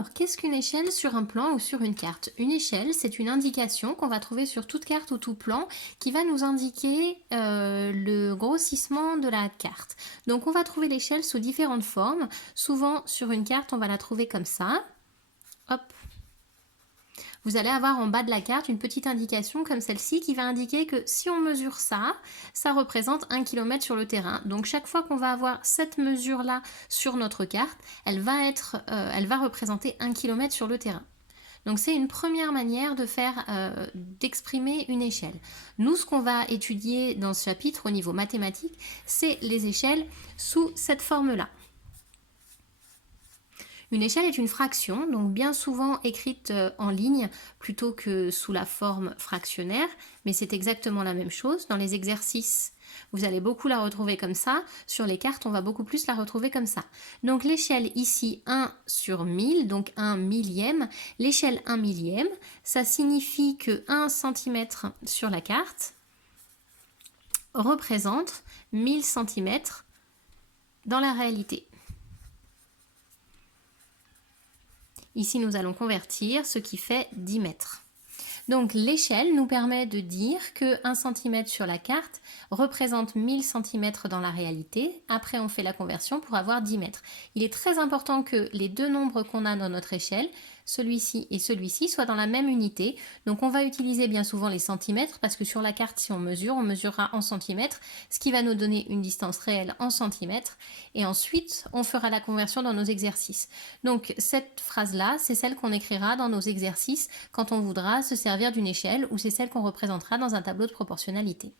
Alors, qu'est-ce qu'une échelle sur un plan ou sur une carte? Une échelle, c'est une indication qu'on va trouver sur toute carte ou tout plan qui va nous indiquer le grossissement de la carte. Donc, on va trouver l'échelle sous différentes formes. Souvent, sur une carte, on va la trouver comme ça. Hop. Vous allez avoir en bas de la carte une petite indication comme celle-ci qui va indiquer que si on mesure ça, ça représente 1 km sur le terrain. Donc chaque fois qu'on va avoir cette mesure-là sur notre carte, elle va représenter 1 km sur le terrain. Donc c'est une première manière de d'exprimer une échelle. Nous, ce qu'on va étudier dans ce chapitre au niveau mathématique, c'est les échelles sous cette forme-là. Une échelle est une fraction, donc bien souvent écrite en ligne plutôt que sous la forme fractionnaire, mais c'est exactement la même chose. Dans les exercices, vous allez beaucoup la retrouver comme ça. Sur les cartes, on va beaucoup plus la retrouver comme ça. Donc l'échelle ici, 1 sur 1000, donc 1 millième. L'échelle 1 millième, ça signifie que 1 cm sur la carte représente 1000 cm dans la réalité. Ici, nous allons convertir, ce qui fait 10 mètres. Donc l'échelle nous permet de dire que 1 cm sur la carte représente 1000 cm dans la réalité. Après, on fait la conversion pour avoir 10 mètres. Il est très important que les deux nombres qu'on a dans notre échelle, celui-ci et celui-ci, soient dans la même unité. Donc on va utiliser bien souvent les centimètres parce que sur la carte, si on mesurera en centimètres, ce qui va nous donner une distance réelle en centimètres. Et ensuite, on fera la conversion dans nos exercices. Donc cette phrase-là, c'est celle qu'on écrira dans nos exercices quand on voudra se servir d'une échelle ou c'est celle qu'on représentera dans un tableau de proportionnalité.